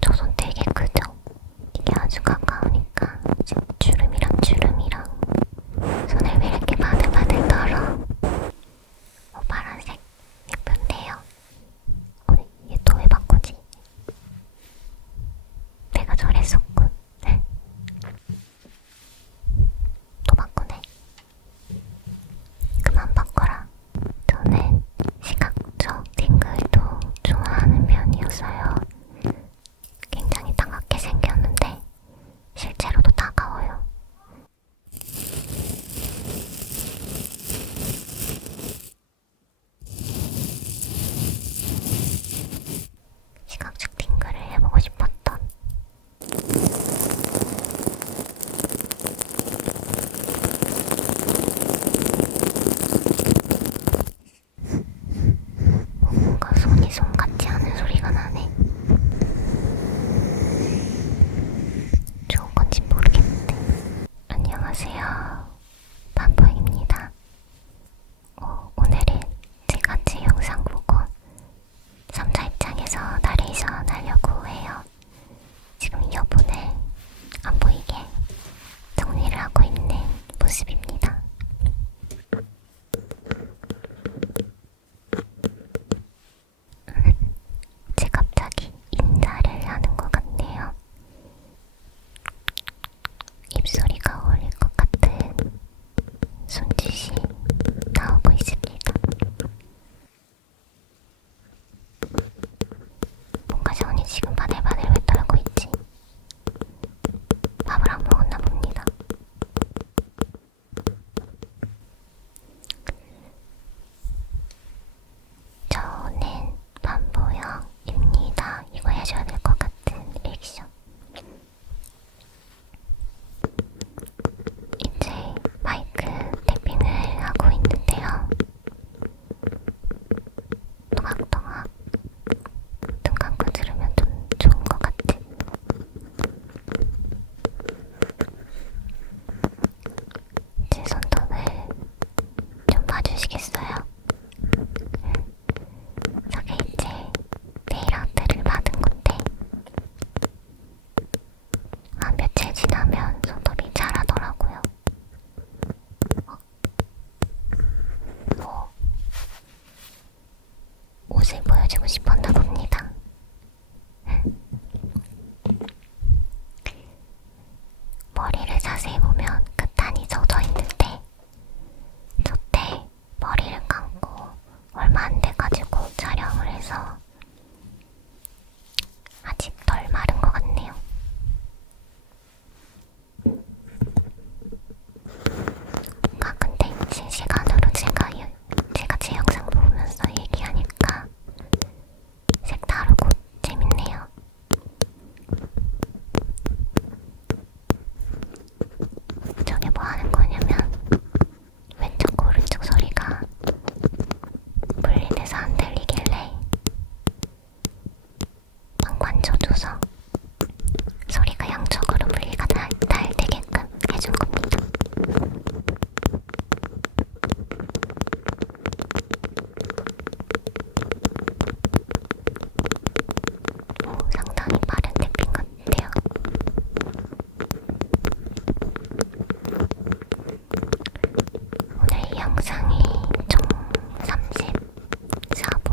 저 손 되게 크죠? 이게 아주 가까우니까 지금 주름이랑 손을 왜 이렇게 바들바들 떨어? 파란색 예쁜데요? 얘 또 왜 바꾸지? 내가 저랬었군. 또 바꾸네. 그만 바꿔라. 저는 시각적 팅글도 좋아하는 편이었어요. 굉장히 따갑게 생겼는데 실제로도 따가워요. 시각적 팅글을 해보고 싶었던 뭔가 손이 손 같지 않은 소리가 나네. 좋은 건지 모르겠는데. 안녕하세요. 반포입니다. 오늘은 제가 제 영상 보고 3자 입장에서 나레이션 하려고 해요. 지금 이어폰을 안 보이게 정리를 하고 있는 모습입니다. 제 갑자기 인사를 하는 것 같네요. 입소리가 어울릴 것 같은 손짓이 나오고 있습니다. 뭔가 전이 지금 바들바들 왜 떨고 있지? 밥을 안 먹었나 봅니다. 저는 반보영입니다. 이거 해줘야 될 것 같은 리액션. 이제 마이크 탭핑을 하고 있는데요. 또각또각 눈 감고 들으면 좀 좋은 것 같아. 제 손톱을 좀 봐주시겠어요? 저게 이제 네일아트를 받은 건데 한 며칠 지나면 손톱이 자라더라고요. 옷을 보여주고 싶었나 봅니다. 머리를 자세히 보면 끝단이 젖어 있는데 저때 머리를 감고 얼마 안 돼가지고 촬영을 해서 아직 덜 마른 것 같네요. 근데 실시간으로 제가 제 영상 보면서 얘기하니까 색다르고 재밌네요. 저게 뭐 하는 거냐면 왼쪽과 오른쪽 소리가 분리돼서 안 들리길래 관져줘서 소리가 양쪽으로 분리가 잘 되게끔 해준 겁니다. 상당히 빠른 탭핑 같은데요. 오늘 이 영상이 총 34분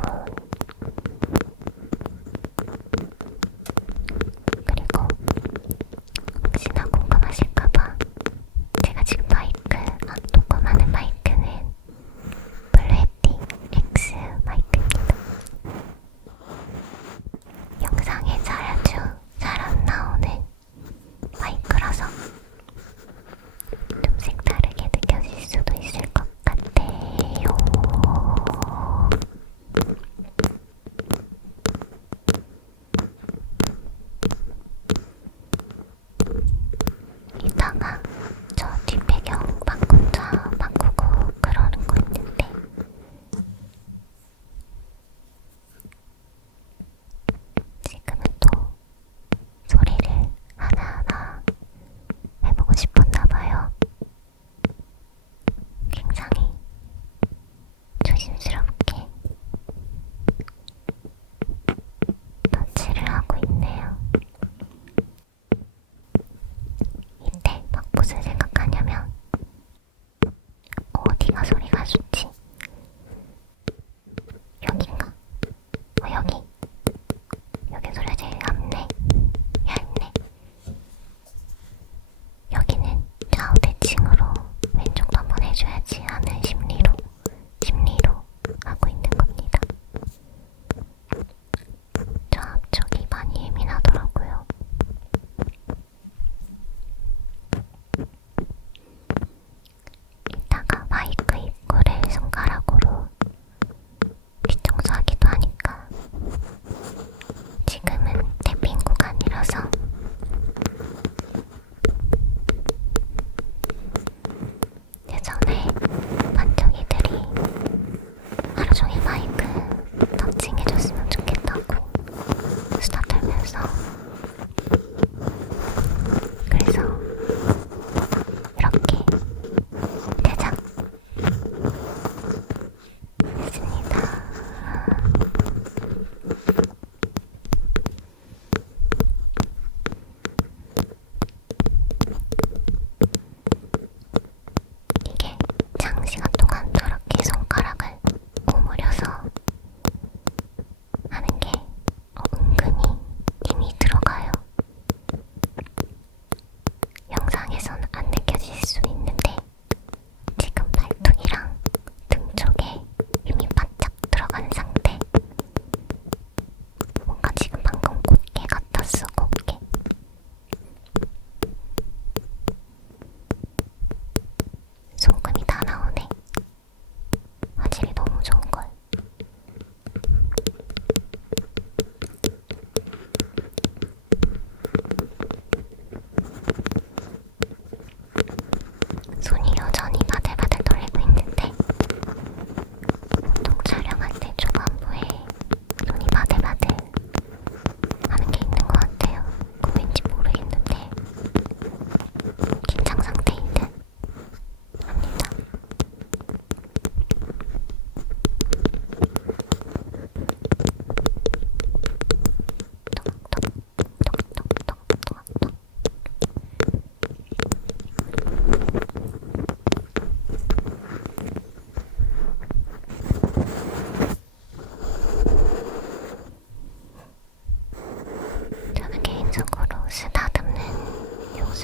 요스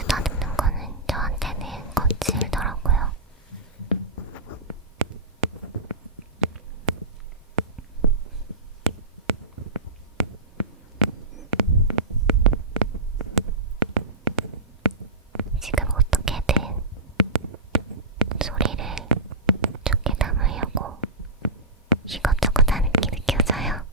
다듬는 거는 저한테는 거칠더라고요. 지금 어떻게든 소리를 좋게 담으려고 이것저것 하는 게 느껴져요.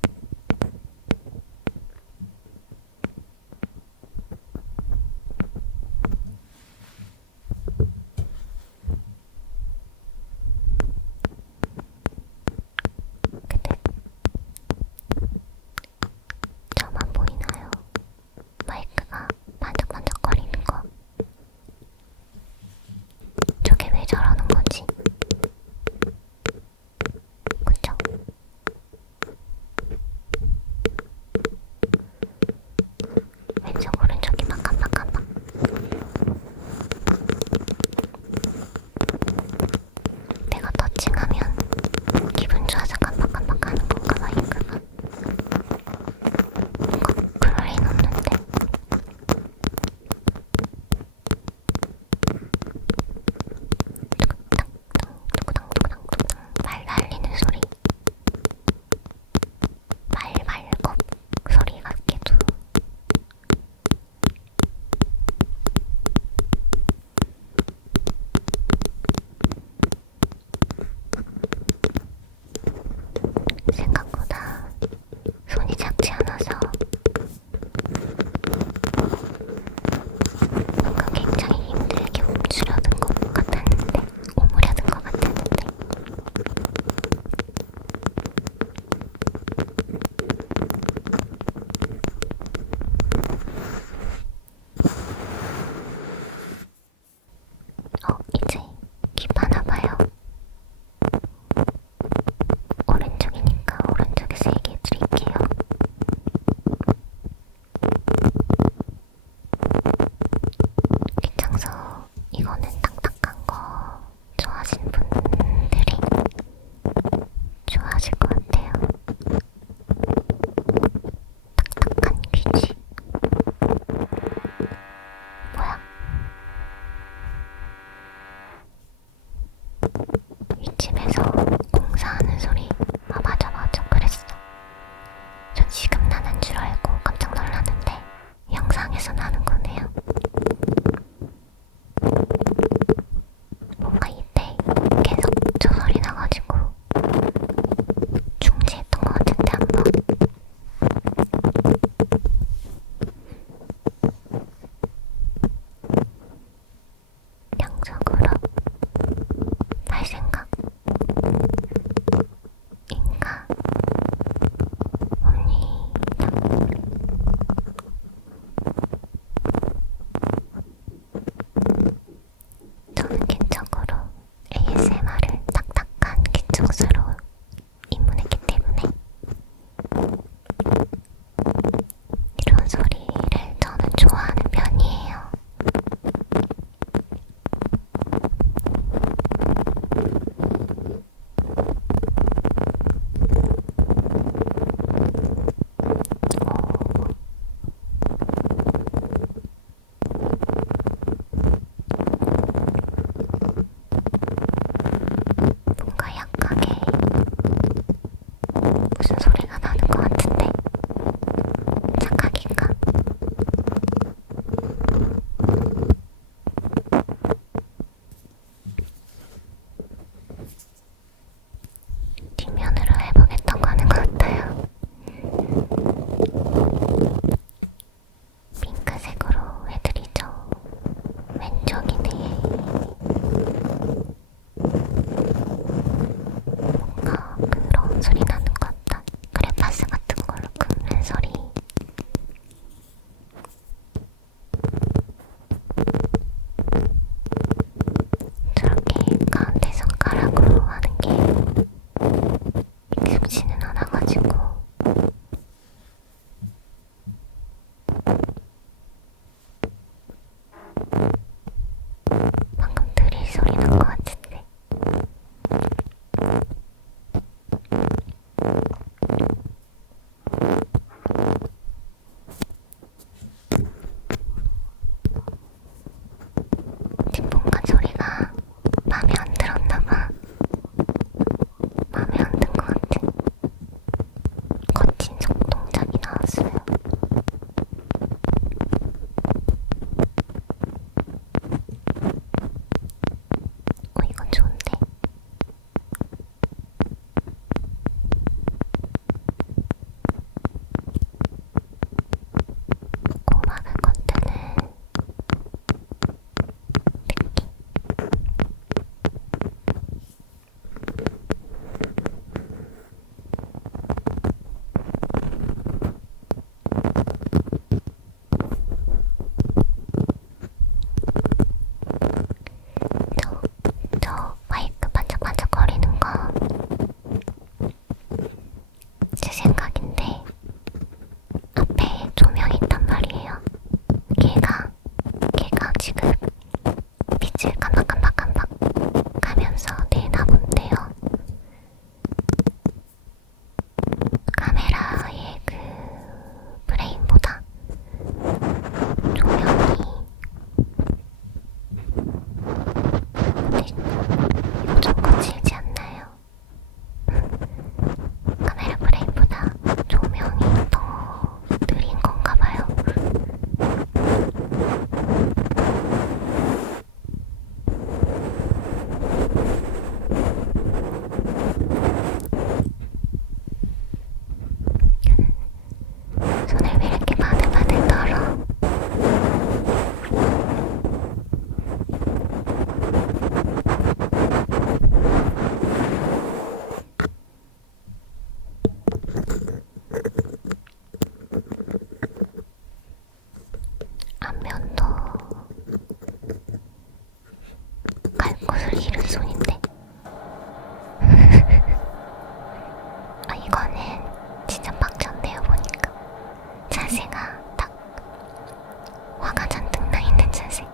화가 잔뜩 나 있는 자세.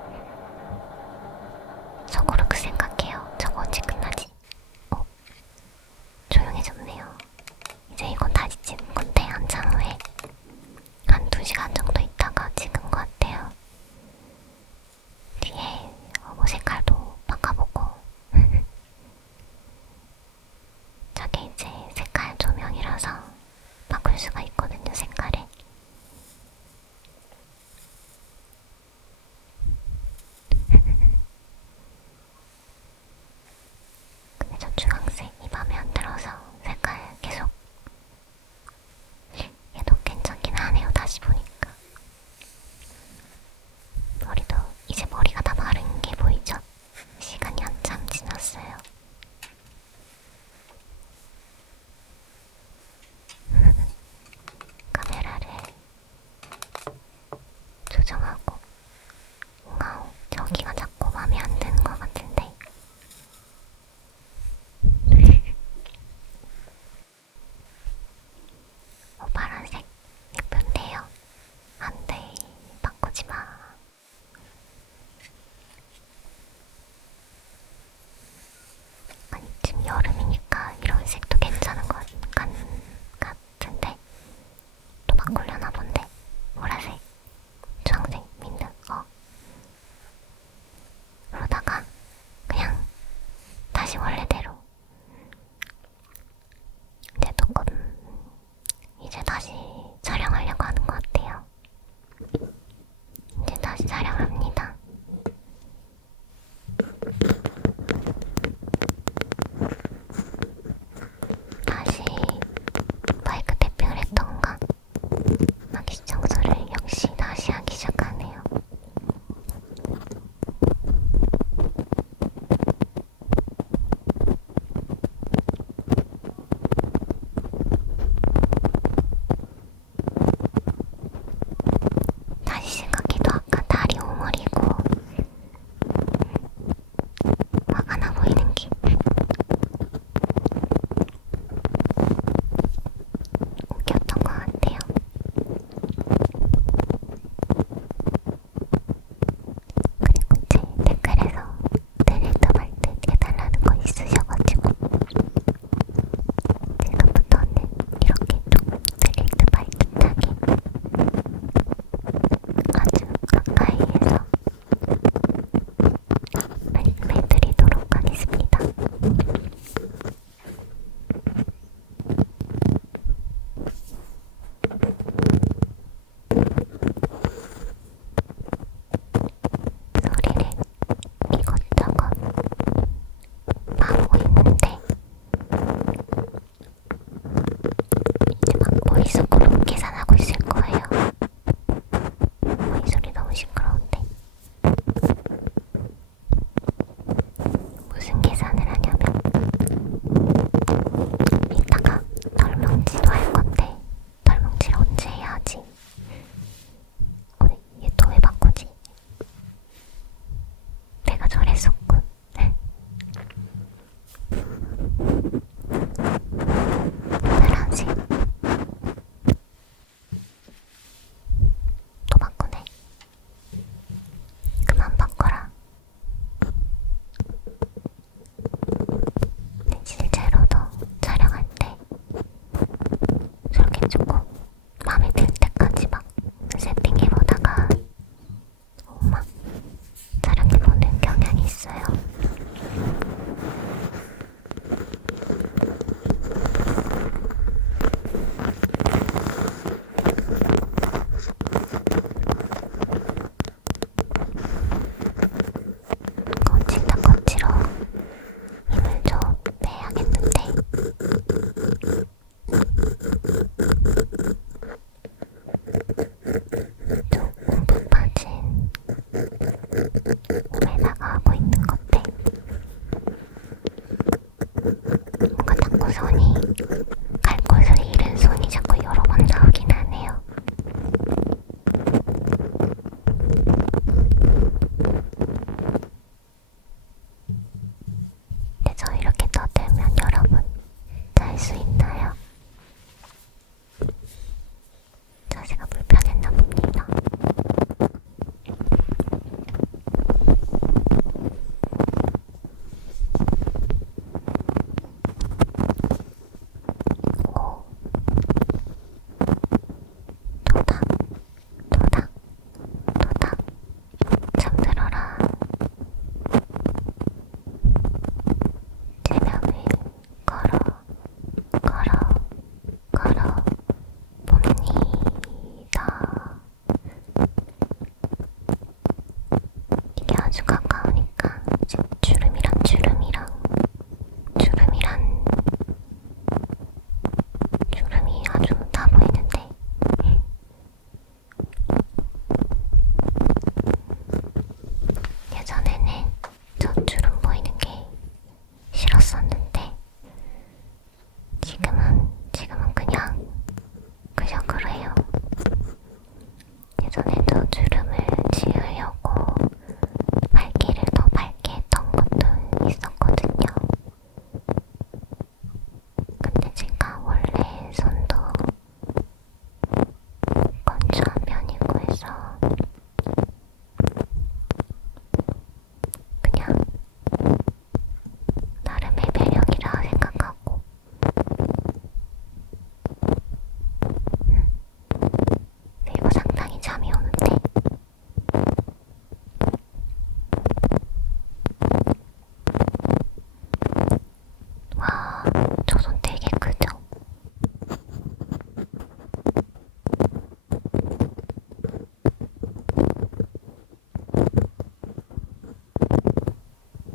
저거로 그 생각해요. 저거 언제 끝나지? 조용해졌네요. 이제 이건 다시 찍은 건데 한참 후에 한 2시간 정도 있다가 찍은 것 같아요. 뒤에 뭐 색깔도 바꿔보고 저게 이제 색깔 조명이라서 바꿀 수가 있거든요, 색깔을. 근데 저 주황색이 맘에 안 들어서 색깔 계속 얘도 괜찮긴 하네요, 다시 보니까. 머리도 이제 머리가 다 마른 게 보이죠? 시간이 한참 지났어요. 카메라를 조정하고 와우, 저기가 자꾸 맘에 안 드는 것 같은데. 파란색 예쁜데요? 안 돼, 바꾸지 마. 아니, 지금 여름이니까 이런 색도 괜찮은 것 같은데 또 바꾸려나 본데. 보라색, 주황색, 민트. 아주 가까우니까 이제 주름이 아주 다 보이는데 예전에는 저 주름 보이는 게 싫었었는데 지금은 그냥 그저 그래요. 예전에도 주름을 지우려고 밝기를 더 밝게 했던 것도 있었거든요. 근데 제가 원래 손도 건조한 편이고 해서 그냥 나름의 매력이라 생각하고 그리고 상당히 잠이 오는데 와, 저 손 되게 크죠?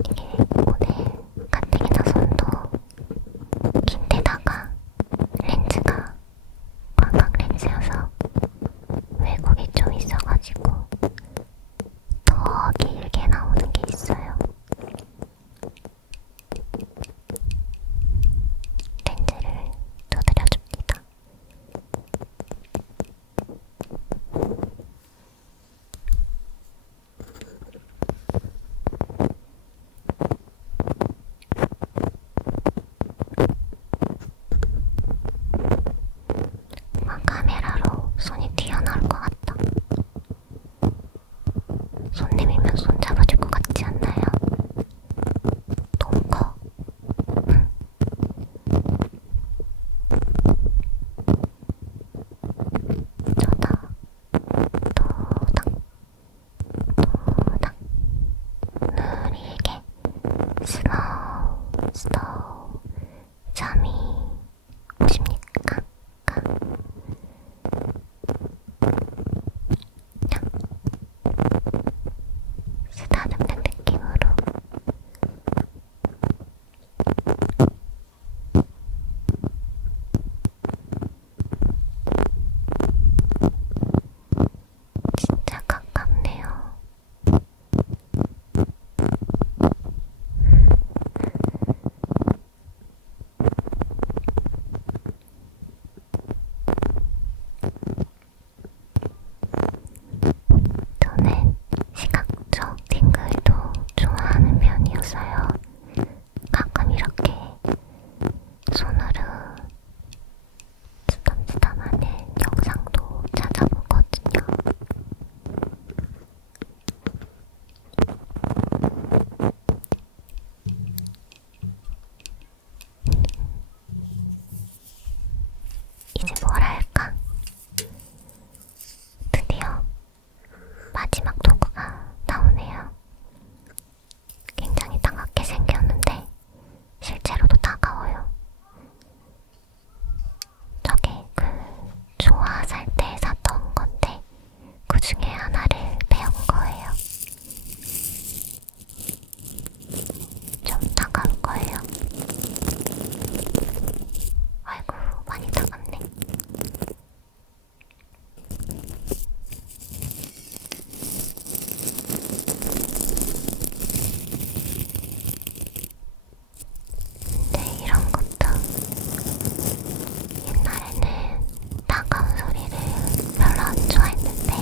이게 오늘 가뜩이나 손도 긴데다가 렌즈가 광각 렌즈여서 왜곡이 좀 있어가지고 더 길게 나오는 게 있어요. 렌즈를 두드려줍니다. 카메라로 손이 튀어나올 것 같다. 손 내밀면 손 잡아줄 것 같지 않나요? 너무 커. 저다. 도닥. 도닥. 느리게. 슬로우. 잠이 오십니까? 쓰다듬는 느낌으로 진짜 가깝네요. 저는 시각적 팅글도 좋아하는 편이어서요. 가끔 이렇게 손으로 쓰담쓰담하는 영상도 찾아보거든요. 이제 뭘 할까? 드디어 마지막 도구가 나오네요. 굉장히 따갑게 생겼는데 실제로도 따가워요. 저게 조화 살 때 샀던 건데 그 중에 하나를 배운 거예요. 좀 따가울 거예요. 아이고, 많이 따갑네. 근데 이런 것도 옛날에는 따가운 소리를 별로 안 좋아했는데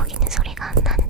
거기는 소리가 안 나는데.